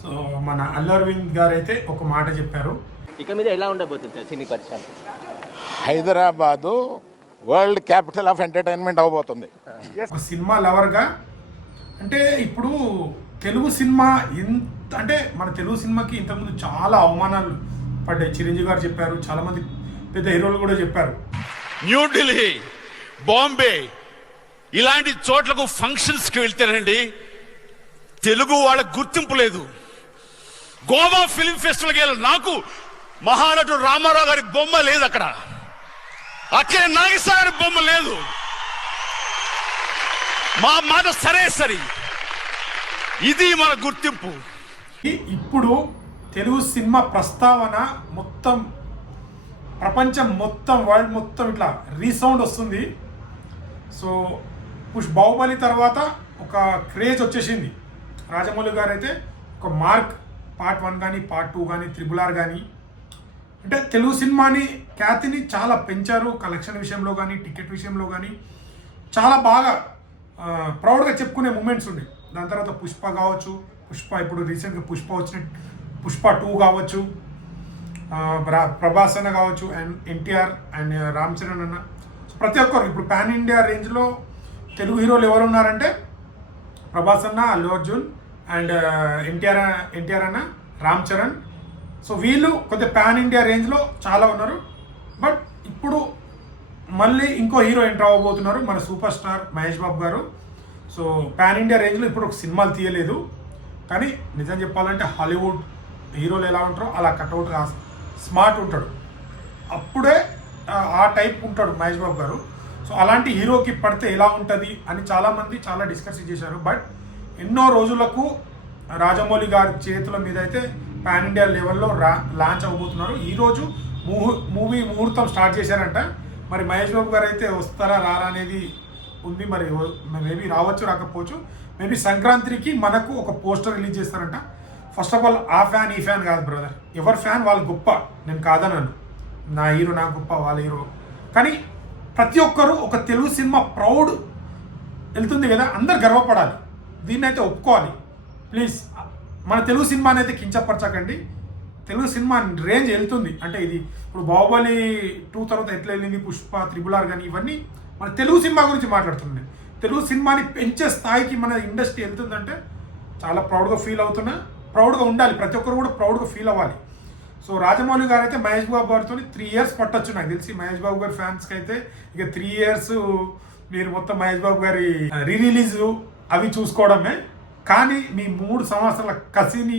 So మన అల్లు అరవింద్ గారు అయితే ఒక మాట చెప్పారు, ఇక మీద ఎలా ఉండబోతుంది సినీ పరిశ్రమ? Hyderabad world capital of entertainment అవబోతుంది. ఒక సినిమా లవర్గా అంటే ఇప్పుడు తెలుగు సినిమా ఎంత అంటే మన తెలుగు సినిమాకి ఇంతకుముందు చాలా అవమానాలు పడ్డాయి. చిరంజీవి గారు చెప్పారు, చాలామంది పెద్ద హీరోలు కూడా చెప్పారు. న్యూఢిల్లీ, బాంబే ఇలాంటి చోట్లకు ఫంక్షన్స్కి వెళ్తేనండి తెలుగు వాళ్ళకి గుర్తింపు లేదు. గోవా ఫిలిం ఫెస్టివల్కి వెళ్ళి నాకు మహానటుడు రామారావు గారి బొమ్మ లేదు, అక్కడ నాగేశ్వర గారి బొమ్మ లేదు. మా మాట సరే సరి, ఇది మన గుర్తింపు. ఇప్పుడు తెలుగు సినిమా ప్రస్తావన మొత్తం ప్రపంచం మొత్తం వరల్డ్ మొత్తం ఇట్లా రీసౌండ్ వస్తుంది. సో బాహుబలి తర్వాత ఒక క్రేజ్ వచ్చేసింది. రాజమౌళి గారు అయితే ఒక మార్క్ పార్ట్ 1 కానీ పార్ట్ 2 కానీ RRR కానీ అంటే తెలుగు సినిమాని ఖ్యాతిని చాలా పెంచారు. కలెక్షన్ విషయంలో కానీ టికెట్ విషయంలో కానీ చాలా బాగా ప్రౌడ్గా చెప్పుకునే మూమెంట్స్ ఉన్నాయి. దాని తర్వాత పుష్ప కావచ్చు, ఇప్పుడు రీసెంట్గా పుష్ప 2 కావచ్చు, ప్రభాస్ అన్న కావచ్చు, అండ్ ఎన్టీఆర్ అండ్ రామ్ చరణ్ అన్న. సో ప్రతి ఒక్కరు ఇప్పుడు పాన్ ఇండియా రేంజ్లో తెలుగు హీరోలు ఎవరు ఉన్నారంటే ప్రభాస్ అన్న, అల్లు అర్జున్ అండ్ ఎన్టీఆర్ అన్న, రామ్ చరణ్. సో వీళ్ళు కొద్దిగా పాన్ ఇండియా రేంజ్లో చాలా ఉన్నారు. బట్ ఇప్పుడు మళ్ళీ ఇంకో హీరో ఎంటర్ అవ్వబోతున్నారు, మన సూపర్ స్టార్ మహేష్ బాబు గారు. సో పాన్ ఇండియా రేంజ్లో ఇప్పుడు ఒక సినిమాలు తీయలేదు, కానీ నిజం చెప్పాలంటే హాలీవుడ్ హీరోలు ఎలా ఉంటారో అలా కట్అవుట్ స్మార్ట్ ఉంటాడు, అప్పుడే ఆ టైప్ ఉంటాడు మహేష్ బాబు గారు. సో అలాంటి హీరోకి పడితే ఎలా ఉంటుంది అని చాలామంది చాలా డిస్కస్ చేశారు. బట్ ఎన్నో రోజులకు రాజమౌళి గారి చేతుల మీద అయితే పాన్ ఇండియా లెవెల్లో లాంచ్ అవ్వబోతున్నారు. ఈరోజు మూవీ ముహూర్తం స్టార్ట్ చేశారంట. మరి మహేష్ బాబు గారు అయితే వస్తారా రారా అనేది ఉంది. మరి మేబీ రావచ్చు రాకపోవచ్చు. మేబీ సంక్రాంతికి మనకు ఒక పోస్టర్ రిలీజ్ చేస్తారంట. ఫస్ట్ ఆఫ్ ఆల్ ఆ ఫ్యాన్ ఈ ఫ్యాన్ కాదు బ్రదర్, ఎవరి ఫ్యాన్ వాళ్ళు గొప్ప, నేను కాదన్నాను. నా హీరో నా గొప్ప, వాళ్ళ హీరో. కానీ ప్రతి ఒక్కరు ఒక తెలుగు సినిమా ప్రౌడ్ వెళ్తుంది కదా, అందరు గర్వపడాలి, దీన్ని అయితే ఒప్పుకోవాలి ప్లీజ్. మన తెలుగు సినిమాని అయితే కించపరచకండి. తెలుగు సినిమా రేంజ్ వెళ్తుంది అంటే ఇది ఇప్పుడు బాహుబలి 2 తర్వాత ఎట్లా వెళ్ళింది, పుష్ప RRR కానీ ఇవన్నీ మన తెలుగు సినిమా గురించి మాట్లాడుతుంది. తెలుగు సినిమాని పెంచే స్థాయికి మన ఇండస్ట్రీ వెళ్తుందంటే చాలా ప్రౌడ్గా ఫీల్ అవుతున్నా. ప్రౌడ్గా ఉండాలి, ప్రతి ఒక్కరు కూడా ప్రౌడ్గా ఫీల్ అవ్వాలి. సో రాజమౌళి గారు అయితే మహేష్ బాబు గారితో 3 years పట్టొచ్చు నాకు తెలిసి. మహేష్ బాబు గారి ఫ్యాన్స్కి అయితే ఇక 3 years మీరు మొత్తం మహేష్ బాబు గారి రిలీజ్ అవి చూసుకోవడమే. కానీ మీ 3 సంవత్సరాల కసిని